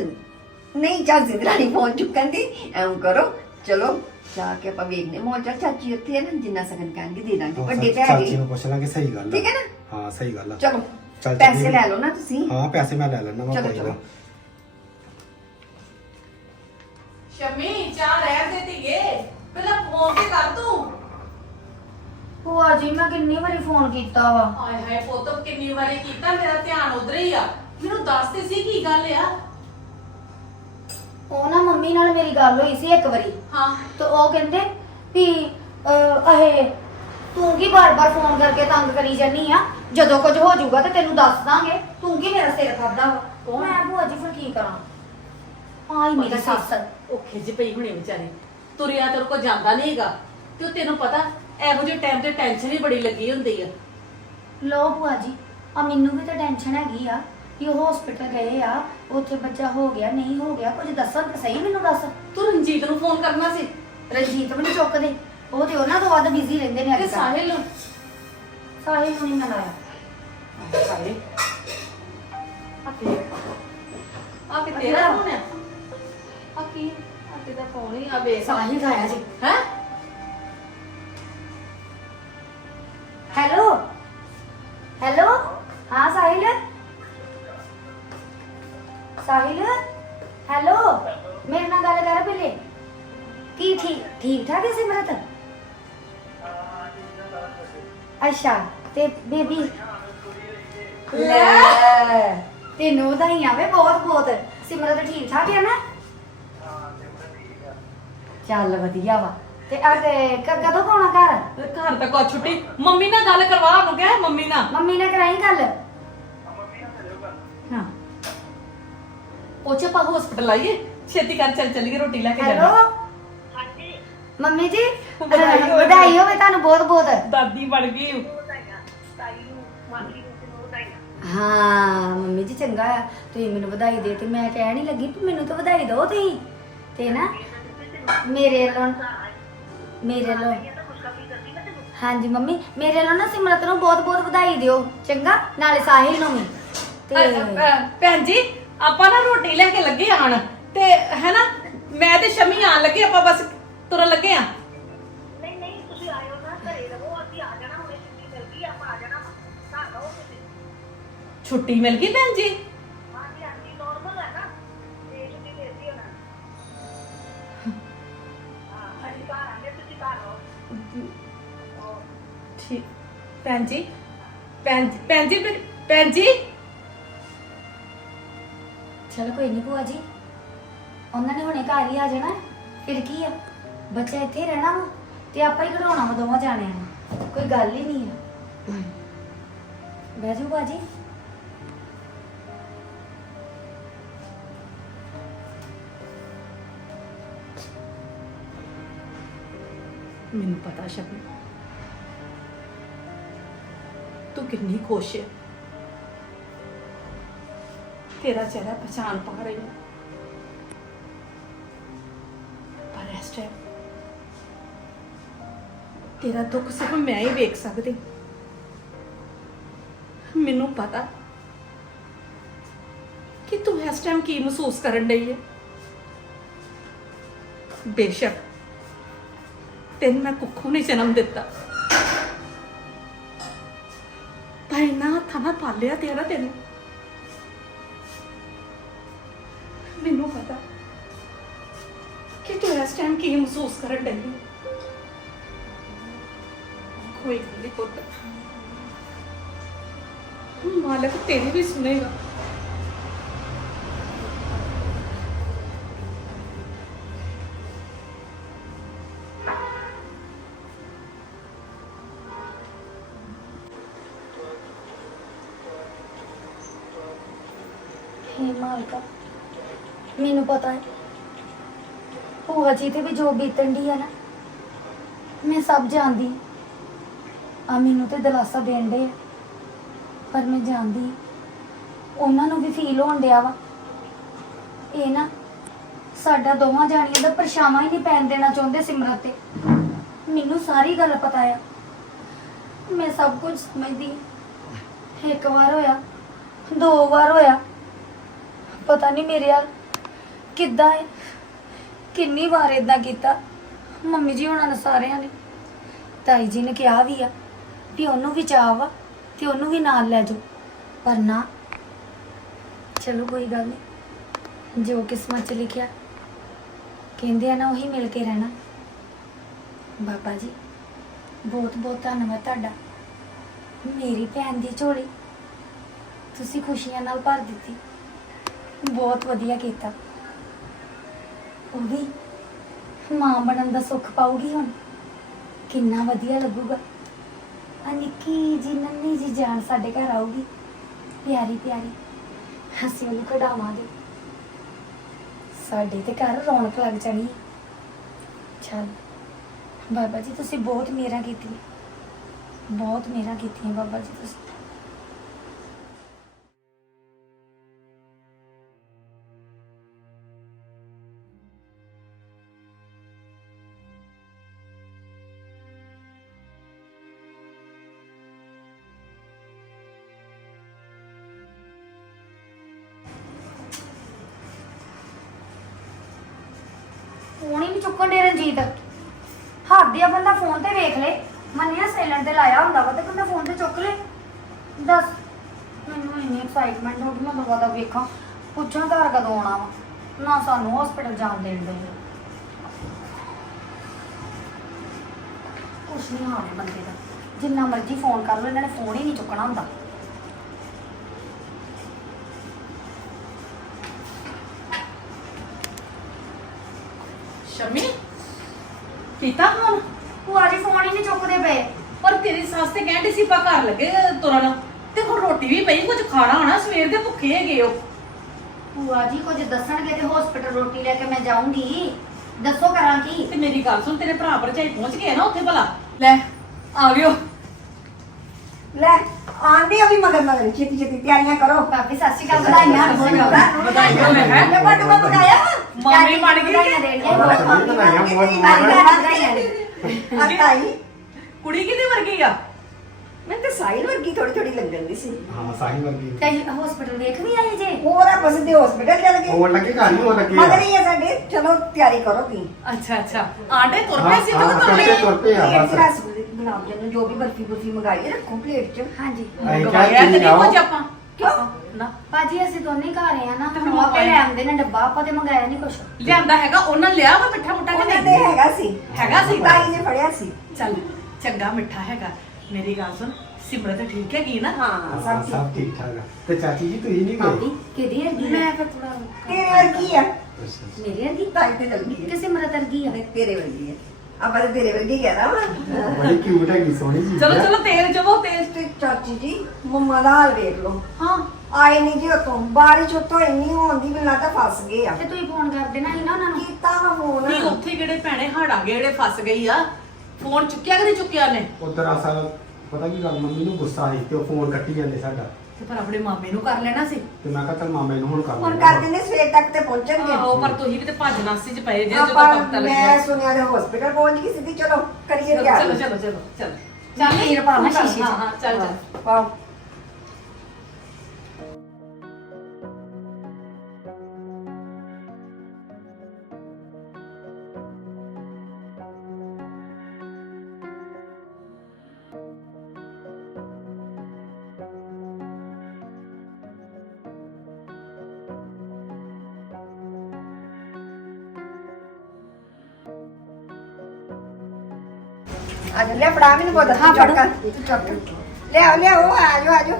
G: ਨਹੀਂ ਚਾਂਸੀ ਦੀ ਰਾਣੀ ਫੋਨ ਚੁੱਕਣ ਦੀ ਐਂ ਕਰੋ ਚਲੋ ਜਾ ਕੇ ਆਪਾਂ ਵੇਖਨੇ ਮੋਲ ਚਾ ਚਾਚੀ ਉੱਥੇ ਹੈ ਨਾ ਜਿੰਨਾ ਸਗਨ ਕਹਿਣਗੇ ਦੇ ਦਾਂਗੇ ਵੱਡੇ ਤੇ
F: ਚਾਚੀ
G: ਹੈਗੇ
F: ਨੂੰ ਪੁੱਛ ਲਾਂਗੇ ਸਹੀ ਗੱਲ ਆ।
G: ਠੀਕ ਹੈ ਨਾ?
F: ਹਾਂ ਸਹੀ ਗੱਲ ਆ।
G: ਚਲੋ
F: ਚੱਲ
G: ਪੈਸੇ। ਲੈ ਲਓ ਨਾ ਤੁਸੀਂ।
F: ਹਾਂ ਪੈਸੇ ਮੈਂ ਲੈ ਲੈਣਾ ਵਾ
G: ਚਲੋ,
F: ਕੋਈ ਨਾ
G: ਚਲੋ।
A: ਸ਼ਮੀ ਚਾਹ ਰਹਿ ਦੇ ਧੀਏ। ਪਹਿਲਾਂ ਫੋਨ ਤੇ ਕਰ ਤੂੰ।
C: ਭੂਆ ਜੀ ਮੈਂ ਕਿੰਨੀ ਵਾਰੀ ਫੋਨ ਕੀਤਾ ਵਾ।
A: ਆਏ ਹਾਏ ਪੁੱਤ ਕਿੰਨੀ ਵਾਰੀ ਕੀਤਾ? ਮੇਰਾ ਧਿਆਨ ਉਧਰ ਹੀ ਆ। ਮੈਨੂੰ ਦੱਸ ਤੇ ਸੀ ਕੀ ਗੱਲ ਆ?
C: ਉਹ ਨਾ ਮੰਮੀ ਨਾਲ ਮੇਰੀ ਗੱਲ ਹੋਈ ਸੀ ਇੱਕ ਵਾਰੀ।
A: ਹਾਂ।
C: ਤੇ ਉਹ ਕਹਿੰਦੇ ਵੀ ਅਹ, ਤੂੰ ਕੀ ਬਾਰ-ਬਾਰ ਫੋਨ ਕਰਕੇ ਤੰਗ ਕਰੀ ਜਾਨੀ ਆ? ਜਦੋਂ ਕੁਝ ਹੋ ਜਾਊਗਾ ਤੇ ਤੈਨੂੰ ਦੱਸ ਦਾਂਗੇ। ਤੂੰ ਕੀ ਮੇਰਾ ਸਿਰ ਖਾਦਾ ਵਾ?
A: ਕੌਣ?
C: ਮੈਂ ਭੂਆ ਜੀ ਫਿਰ ਕੀ ਕਰਾਂ? ਆਈ ਮੇਰੀ ਸੱਸ
A: ਉਹ ਖਿੱਚ ਪਈ ਹੁਣੇ ਵਿਚਾਰੀ। ਤੁਰਿਆ ਤੇਰੇ ਕੋ ਜਾਂਦਾ ਨਹੀਂ ਹੈਗਾ। ਤੇ ਉਹ ਤੈਨੂੰ ਪਤਾ ਇਹੋ ਜਿਹੇ ਟਾਈਮ ਤੇ ਟੈਨਸ਼ਨ ਹੀ ਬੜੀ ਲੱਗੀ ਹੁੰਦੀ ਆ।
C: ਲੋ ਭੂਆ ਜੀ ਆ ਮੈਨੂੰ ਵੀ ਤਾਂ ਟੈਨਸ਼ਨ ਹੈਗੀ ਆ ਕਿ ਉਹ ਹਸਪੀਟਲ ਗਏ ਆ ਉੱਥੇ ਬੱਚਾ ਹੋ ਗਿਆ ਨਹੀਂ ਹੋ ਗਿਆ ਕੁਝ ਦੱਸਣ ਤਾਂ ਸਹੀ ਮੈਨੂੰ ਦੱਸ।
A: ਤੂੰ ਰਣਜੀਤ ਨੂੰ ਫੋਨ ਕਰਨਾ ਸੀ?
C: ਰਣਜੀਤ ਵੀ ਨਹੀਂ ਚੁੱਕਦੇ ਉਹ ਤੇ ਉਹਨਾਂ ਤੋਂ ਵੱਧ ਬਿਜ਼ੀ ਰਹਿੰਦੇ ਨੇ
A: ਤੇ
C: ਅੱਜ ਕੱਲ੍ਹ।
A: ਸਾਹਿਲ ਨੂੰ?
C: ਸਾਹਿਲ ਨੂੰ ਨਹੀਂ ਮੈਂ ਲਾਇਆ।
A: ਸਾਹਿਲ। ਆ ਕੀ ਆ ਕਿ ਤੇਰਾ ਫੋਨ ਆ। ਆ ਕੀ ਆ ਤੇਰਾ ਫੋਨ ਹੀ ਆ ਵੇਖ।
C: ਸਾਹਿਲ ਦਾ ਆਇਆ ਜੀ
A: ਹੈ?
C: ਹੈਲੋ ਹੈਲੋ ਹਾਂ ਸਾਹਿਲ ਸਾਹਿਲ ਹੈਲੋ ਮੇਰੇ ਨਾਲ ਗੱਲ ਕਰ ਪਹਿਲੇ ਕੀ ਠੀਕ ਠੀਕ ਠਾਕ ਹੈ ਸਿਮਰਤ ਅੱਛਾ ਤੇ ਬੇਬੀ ਲੈ ਤੈਨੂੰ ਵਧਾਈਆਂ ਵੇ ਬਹੁਤ ਬਹੁਤ ਸਿਮਰਤ ਠੀਕ ਠਾਕ ਹੈ ਨਾ ਚੱਲ ਵਧੀਆ ਵਾ ਤੇ ਤੇ ਕ- ਕਦੋਂ ਪਾਉਣਾ ਘਰ?
A: ਘਰ ਤੱਕ ਆ ਛੁੱਟੀ? ਮੰਮੀ ਨਾਲ ਗੱਲ ਕਰਵਾ ਉਹਨੂੰ ਕਹਿ ਮੰਮੀ ਨਾਲ।
C: ਮੰਮੀ ਨੇ ਕਰਾਈ ਗੱਲ?
A: ਹਾਂ। ਉਹ ਚ ਆਪਾਂ ਹਸਪੀਟਲ ਆਈਏ ਛੇਤੀ ਕਰ ਚੱਲ ਚੱਲੀਏ ਰੋਟੀ ਲੈ ਕੇ
C: ਹੈਲੋ?
A: ਜਾਣਾ।
C: ਮੰਮੀ ਜੀ
A: ਵਧਾਈ ਹੋਵੇ।
C: ਵਧਾਈ ਹੋਵੇ ਤੁਹਾਨੂੰ ਬਹੁਤ ਬਹੁਤ।
A: ਦਾਦੀ ਬਣ ਗਈ।
C: ਹਾਂ ਮੰਮੀ ਜੀ ਚੰਗਾ ਆ। ਤੁਸੀਂ ਮੈਨੂੰ ਵਧਾਈ ਦੇ ਤੇ ਮੈਂ ਕਹਿ ਨਹੀਂ ਲੱਗੀ ਵੀ ਮੈਨੂੰ ਤਾਂ ਵਧਾਈ ਦਿਓ ਤੁਸੀਂ। ਤੇ ਨਾ ਮੇਰੇ ਵੱਲੋਂ ਮੇਰੇ ਵੱਲੋਂ। ਹਾਂਜੀ ਮੰਮੀ ਮੇਰੇ ਵੱਲੋਂ ਨਾ ਸਿਮਰਤ ਨੂੰ ਬਹੁਤ ਬਹੁਤ ਵਧਾਈ ਦਿਓ ਚੰਗਾ? ਨਾਲੇ ਸਾਹਿਲ ਨੂੰ ਵੀ। ਤੇ
A: ਭੈਣ ਜੀ ਆਪਾਂ ਨਾ ਰੋਟੀ ਲੈ ਕੇ ਲੱਗੇ ਆਣ ਤੇ ਹੈਨਾ ਮੈਂ ਤੇ ਸ਼ਮੀ ਆਣ ਲੱਗੇ ਆਪਾਂ ਬਸ ਤੁਰਨ ਲੱਗੇ ਆ।
B: ਨਹੀਂ ਨਹੀਂ ਤੁਸੀਂ ਆਇਓ ਨਾ ਘਰੇ ਰਹੋ ਅਸੀਂ ਆ ਜਾਣਾ ਹੁਣੇ ਛੁੱਟੀ ਮਿਲ ਗਈ ਆਪਾਂ ਆ ਜਾਣਾ ਘਰ ਰਹੋ ਤੁਸੀਂ।
A: ਛੁੱਟੀ ਮਿਲ ਗਈ ਭੈਣ ਜੀ? ਠੀਕ। ਭੈਣ ਜੀ ਭੈਣ ਭੈਣ ਜੀ ਭੈਣ ਜੀ।
C: ਚਲੋ ਕੋਈ ਨਹੀਂ ਭੂਆ ਜੀ। ਉਹਨਾਂ ਨੇ ਹੁਣੇ ਘਰ ਹੀ ਆ ਜਾਣਾ। ਫਿਰ ਕੀ ਆ? ਬੱਚਾ ਇੱਥੇ ਹੀ ਰਹਿਣਾ ਵਾ ਤੇ ਆਪਾਂ ਹੀ ਘੜਾਉਣਾ ਵਾ ਦੋਵਾਂ ਜਾਣਿਆਂ ਨੂੰ। ਕੋਈ ਗੱਲ ਹੀ ਨਹੀਂ ਆ। ਬਹਿ ਜਾਓ ਭੂਆ ਜੀ।
A: ਮੈਨੂੰ ਪਤਾ ਸ਼ਮੀ ਤੂੰ ਕਿੰਨੀ ਖੁਸ਼ ਹੈ। ਤੇਰਾ ਚਿਹਰਾ ਪਛਾਣ ਪਾ ਰਹੀ ਹਾਂ। ਟਾਈਮ ਤੇਰਾ ਦੁੱਖ ਸਿਰਫ ਮੈਂ ਹੀ ਵੇਖ ਸਕਦੀ। ਮੈਨੂੰ ਪਤਾ ਕਿ ਤੂੰ ਇਸ ਟਾਈਮ ਕੀ ਮਹਿਸੂਸ ਕਰਨ ਡਈ ਹੈ। ਬੇਸ਼ੱਕ ਤੈਨੂੰ ਮੈਂ ਕੁੱਖੋਂ ਨਹੀਂ ਜਨਮ ਦਿੱਤਾ। ਪਰ ਇੰਨਾ ਹੱਥਾਂ ਪਾਲਿਆ ਤੇਰਾ ਤੈਨੂੰ। ਮੈਨੂੰ ਪਤਾ ਕਿ ਤੂੰ ਇਸ ਟਾਈਮ ਕੀ ਮਹਿਸੂਸ ਕਰਨ ਡਈ ਹੈ ਕੋਈ ਨਹੀਂ ਪੁੱਤ। ਮਾਲਕ ਤੇਰੀ ਵੀ
C: ਸੁਣੇਗਾ। ਮੈਨੂੰ ਪਤਾ ਹੈ। ਭੂਆ ਜੀ ਤੇ ਵੀ ਜੋ ਬੀਤਣ ਦੀ ਆ ਨਾ। ਮੈਂ ਸਭ ਜਾਣਦੀ ਆ ਮੈਨੂੰ ਤੇ ਦਿਲਾਸਾ ਦੇਣ ਦੇ ਪਰ ਮੈਂ ਜਾਣਦੀ ਉਹਨਾਂ ਨੂੰ ਵੀ ਫੀਲ ਹੋਣ ਡਿਆ ਵਾ। ਇਹ ਨਾ ਸਾਡਾ ਦੋਵਾਂ ਜਾਣੀਆਂ ਦਾ ਪਰਛਾਵਾਂ ਹੀ ਨਹੀਂ ਪੈਣ ਦੇਣਾ ਚਾਹੁੰਦੇ ਸਿਮਰਤ ਤੇ। ਮੈਨੂੰ ਸਾਰੀ ਗੱਲ ਪਤਾ ਆ। ਮੈਂ ਸਭ ਕੁਝ ਸਮਝਦੀ ਹਾਂ। ਇੱਕ ਵਾਰ ਹੋਇਆ, ਦੋ ਵਾਰ ਹੋਇਆ। ਪਤਾ ਨਹੀਂ ਮੇਰੇ ਨਾਲ ਕਿੱਦਾਂ ਹੈ ਕਿੰਨੀ ਵਾਰ ਇਦਾਂ ਕੀਤਾ? ਮੰਮੀ ਜੀ ਹੁਣਾਂ ਨੇ ਸਾਰਿਆਂ ਨੇ। ਤਾਈ ਜੀ ਨੇ ਕਿਹਾ ਵੀ ਆ ਵੀ ਉਹਨੂੰ ਵੀ ਚਾਹ ਵਾ ਤੇ ਉਹਨੂੰ ਵੀ ਨਾਲ ਲੈ ਜਾਓ। ਪਰ ਨਾ, ਚਲੋ ਕੋਈ ਗੱਲ ਨਹੀਂ ਜੋ ਕਿਸਮਤ ਚ ਲਿਖਿਆ, ਕਹਿੰਦੇ ਆ ਨਾ ਉਹੀ ਮਿਲ ਕੇ ਰਹਿਣਾ। ਬਾਬਾ ਜੀ ਬਹੁਤ ਬਹੁਤ ਧੰਨਵਾਦ ਤੁਹਾਡਾ। ਮੇਰੀ ਭੈਣ ਦੀ ਝੋਲੀ ਤੁਸੀਂ ਖੁਸ਼ੀਆਂ ਨਾਲ ਭਰ ਦਿੱਤੀ। ਬਹੁਤ ਵਧੀਆ ਕੀਤਾ। ਉਹ ਵੀ ਮਾਂ ਬਣਨ ਦਾ ਸੁੱਖ ਪਾਉਗੀ ਹੁਣ? ਕਿੰਨਾ ਵਧੀਆ ਲੱਗੂਗਾ। ਆ ਨਿੱਕੀ ਜੀ ਨੰਨੀ ਜੀ ਜਾਨ ਸਾਡੇ ਘਰ ਆਊਗੀ। ਪਿਆਰੀ ਪਿਆਰੀ, ਅਸੀਂ ਉਹਨੂੰ ਕਢਾਵਾਂਗੇ। ਸਾਡੇ ਤੇ ਘਰ ਰੌਣਕ ਲੱਗ ਜਾਣੀ ਹੈ। ਚੱਲ, ਬਾਬਾ ਜੀ, ਤੁਸੀਂ ਬਹੁਤ ਮੇਰਾ ਕੀਤੀਆਂ। ਬਹੁਤ ਮੇਰਾ ਕੀਤੀਆਂ ਬਾਬਾ ਜੀ, ਤੁਸੀਂ। ਫੋਨ ਹੀ ਨਹੀਂ ਚੁੱਕਣ ਦੇ ਰਣਜੀਤ। ਹੱਥ ਆ, ਬੰਦਾ ਫੋਨ ਤੇ ਵੇਖ ਲੇ। ਮੰਨਿਆ ਸਾਇਲੈਂਟ ਤੇ ਲਾਇਆ ਹੁੰਦਾ ਵਾ ਤੇ ਬੰਦਾ ਫੋਨ ਤੇ ਚੁੱਕ ਲੇ। ਦੱਸ। ਮੈਨੂੰ ਇੰਨੀ ਐਕਸਾਈਟਮੈਂਟ ਹੋ ਗਈ, ਮੈਂ ਦਵਾ ਦਾ ਵੇਖਾਂ। ਪੁੱਛਾਂ ਘਰ ਕਦੋਂ ਆਉਣਾ ਵਾ। ਨਾ ਸਾਨੂੰ ਹਸਪੀਟਲ ਜਾਣ ਦੇਣ ਦੇ ਕੁਛ ਨਹੀਂ ਹਾਲੇ ਬੰਦੇ ਦਾ। ਜਿੰਨਾ ਮਰਜ਼ੀ ਫੋਨ ਕਰ ਲਓ, ਇਹਨਾਂ ਨੇ ਫੋਨ ਹੀ ਨਹੀਂ ਚੁੱਕਣਾ ਹੁੰਦਾ
A: ਸ਼ਮੀ ਕੀਤਾ ਫੋਨ
C: ਭੂਆ ਜੀ ਫੋਨ ਹੀ ਨਹੀਂ ਚੁੱਕਦੇ ਪਏ।
A: ਪਰ ਤੇਰੀ ਸੱਸ ਤੇ ਕਹਿੰਦੀ ਸੀ ਪਾ ਘਰ ਲੱਗੇ ਤੁਰਨ। ਤੇ ਹੁਣ ਰੋਟੀ ਵੀ ਪਈ ਕੁਝ ਖਾਣਾ ਹੋਣਾ ਸਵੇਰ ਦੇ ਭੁੱਖੇ ਹੈਗੇ ਹੋ।
C: ਭੂਆ ਜੀ ਕੁਝ ਦੱਸਣਗੇ ਤੇ ਹਸਪੀਟਲ ਰੋਟੀ ਲੈ ਕੇ ਮੈਂ ਜਾਊਂਗੀ। ਦੱਸੋ ਕਰਾਂ ਕੀ?
A: ਤੇ ਮੇਰੀ ਗੱਲ ਸੁਣ ਤੇਰੇ ਭਰਾ ਭਰਜਾਈ ਪਹੁੰਚ ਗਏ ਨਾ ਉੱਥੇ ਭਲਾ। ਲੈ ਆ ਗਿਓ
G: ਲੈ ਆਂਦੇ ਆ ਵੀ ਮਗਰ ਮਗਰ ਛੇਤੀ ਛੇਤੀ ਤਿਆਰੀਆਂ ਕਰੋ।
C: ਭਾਬੀ ਸਤਿ ਸ਼੍ਰੀ ਅਕਾਲ ਵਧਾਈਆਂ।
A: ਵਧਾਈਆਂ। ਮੈਂ ਹੈਂ।
G: ਮੈਂ ਬਟੂਆ ਪਕਾਇਆ
A: ਮੰਮੀ ਬਣ ਗਈ।
C: ਵਧਾਈਆਂ ਦੇਣੀਆਂ
F: ਬਣਾਈਆਂ ਬਹੁਤ
C: ਵਧਾਈਆਂ। ਨੇ।
A: ਕੁੜੀ ਕਿਹਦੇ ਵਰਗੀ ਆ?
G: ਮੈਂ ਤੇ ਸਾਈਨ ਵਰਗੀ ਥੋੜੀ ਥੋੜੀ ਲੱਗਣ ਦੀ ਸੀ।
F: ਹਾਂ ਸਾਹਿਲ ਵਰਗੀ।
C: ਕਈ ਹਸਪੀਟਲ ਵੇਖ ਵੀ ਆਏ ਜੇ?
G: ਹੋਰ ਆ ਬਸ ਦੇ ਹਸਪੀਟਲ ਚੱਲ ਗਏ।
F: ਉਹ ਲੱਗੇ ਘਰ ਹੋ ਲੱਗੇ
G: ਮਗਰ ਹੀ ਆ ਸਾਡੇ। ਚਲੋ ਤਿਆਰੀ ਕਰੋ ਤੀ
A: ਅੱਛਾ ਅੱਛਾ। ਆਂਡੇ ਤੁਰ ਪਏ ਸੀ ਤੂੰ ਤੁਰ
F: ਕਰਦੇ
A: ਪਏ।
F: ਤੁਰ ਪਏ ਆ ਬਸ।
G: ਗੁਲਾਬ ਜਾਮੁਨ ਜੋ ਵੀ ਬਰਫੀ ਬੁਰਫੀ ਮੰਗਾਈ ਹੈ, ਰੱਖੋ ਪਲੇਟ ਚ।
C: ਹਾਂਜੀ।
F: ਅਸੀਂ
A: ਗਵਾਇਆ
F: ਕਿਹਾ
A: ਤੇ
F: ਤੁਸੀਂ
A: ਨਹੀਂ ਕੁਝ
F: ਆਓ
A: ਆਪਾਂ
G: ਕਿਉਂ
A: ਨਾ।
C: ਭਾਜੀ ਅਸੀਂ ਦੋਨੇ ਹੀ ਘਰ ਆ ਨਾ
A: ਤੇ
C: ਤੇ
A: ਫਿਰ
C: ਆਪੇ
A: ਮੰਗਵਾਇਆ।
C: ਲੈ ਆਉਂਦੇ ਨੇ ਡੱਬਾ ਆਪਾਂ ਤੇ ਮੰਗਾਇਆ ਨਹੀਂ ਕੁਛ।
A: ਲਿਆਂਦਾ ਹੈਗਾ ਉਹਨਾਂ ਲਿਆ ਵਾ ਮਿੱਠਾ ਮੁੱਠਾ ਕਿ
G: ਉਹਨਾਂ ਦੇ
A: ਨਹੀਂ
G: ਹੈਗਾ ਸੀ।
A: ਹੈਗਾ ਸੀ।
G: ਤਾਈ ਨੇ ਫੜਿਆ ਸੀ।
A: ਚੱਲ ਚੰਗਾ ਮਿੱਠਾ ਹੈਗਾ। ਮੇਰੀ ਗੱਲ ਸੁਣ ਸਿਮਰਤ ਠੀਕ ਹੈਗੀ ਨਾ?
G: ਹਾਂ
F: ਹਾਂ,
G: ਸਭ ਠੀਕ।
F: ਸਭ ਠੀਕ ਠਾਕ ਆ। ਤੇ ਚਾਚੀ ਜੀ ਤੁਸੀਂ ਨਹੀਂ
C: ਭਾਬੀ
F: ਗਏ
C: ਕਿਹਦੀ ਵਰਗੀ ਮੈਂ ਫਿਰ ਥੋੜਾ
G: ਤੇਰੇ ਵਰਗੀ ਆ।
C: ਮੇਰੇ ਵਰਗੀ
G: ਤਾਈ ਤੇ ਜਲਦੀ ਹੈ
C: ਕਿਸੇ ਮਰਦ ਵਰਗੀ ਆ?
G: ਤੇਰੇ ਵਰਗੀ ਹੈ ਆਪਾਂ ਤੇ ਤੇਰੇ ਵਰਗੀ ਕਹਿਣਾ ਵਾ।
F: ਬੜੀ ਕਿਊਟ ਹੈਗੀ ਸੋਹਣੀ ਜੀ
A: ਚਲੋ ਚਲੋ ਤੇਲ ਚਵੋ ਤੇਲ।
G: ਤੇ ਚਾਚੀ ਜੀ ਮੰਮਾ ਦਾ ਹਾਲ ਵੇਖ ਲਓ।
A: ਹਾਂ।
G: ਆਏ ਨਹੀਂ ਜੀ ਉਤੋਂ ਬਾਰਿਸ਼ ਉਤੋਂ ਇੰਨੀ ਹੋਣਦੀ ਮੈਨੂੰ ਲੱਗਦਾ ਫਸ ਗਏ ਆ।
C: ਤੇ ਤੁਸੀਂ ਫੋਨ ਕਰ ਦੇਣਾ ਸੀ ਨਾ ਉਹਨਾਂ ਨੂੰ।
G: ਕੀਤਾ ਵਾ ਫੋਨ
A: ਨਹੀਂ ਉੱਥੇ ਕਿਹੜੇ ਭੈਣੇ ਹੜਾ ਗਏ ਜਿਹੜੇ ਫਸ ਗਈ ਆ ਫੋਨ ਚੁੱਕਿਆ ਕਿ ਨਹੀਂ ਚੁੱਕਿਆ ਨੇ
F: ਉਧਰ ਅਸਲ ਪਤਾ ਕੀ ਗੱਲ ਮੰਮੀ ਨੂੰ ਗੁੱਸਾ ਆਈ ਤੇ ਉਹ ਫੋਨ ਕੱਟੀ ਜਾਂਦੇ ਸਾਡਾ।
A: ਤੇ ਪਰ ਆਪਣੇ ਮਾਮੇ ਨੂੰ ਕਰ ਲੈਣਾ ਸੀ।
F: ਤੇ ਮੈਂ ਕਿਹਾ ਚੱਲ ਮਾਮੇ ਨੂੰ ਹੁਣ ਕਰ
G: ਹੁਣ ਕਰ ਦਿੰਦੇ ਸਵੇਰ ਤੱਕ ਤੇ ਪਹੁੰਚਣਗੇ।
A: ਆਹੋ ਪਰ ਤੁਸੀਂ ਵੀ ਤੇ ਭੱਜ ਨਾਸੀ ਚ ਪਏ ਜੇ ਜਦੋਂ
G: ਆਪਾਂ
A: ਪਤਾ ਲੱਗਿਆ।
G: ਮੈਂ ਸੁਣਿਆ ਤੇ ਹਸਪੀਟਲ ਪਹੁੰਚ ਗਈ ਸਿੱਧੀ ਚਲੋ ਕਰੀਏ
A: ਚਲੋ
G: ਤਿਆਰ।
A: ਚਲੋ ਚਲੋ ਚਲੋ ਚਲੋ। ਚੱਲ
C: ਨੀਰ ਪਾਵਾਂ ਸ਼ੀਸ਼ੇ 'ਚ।
A: ਹਾਂ ਹਾਂ ਚੱਲ ਚੱਲ।
G: ਪਾਓ। ਫੜਾ ਮੈਨੂੰ ਬੋਤਲ
C: ਹਾਂ, ਫੜੋ।
G: ਲਿਆਓ ਲਿਆਓ ਆ ਜਾਓ ਆ ਜਾਓ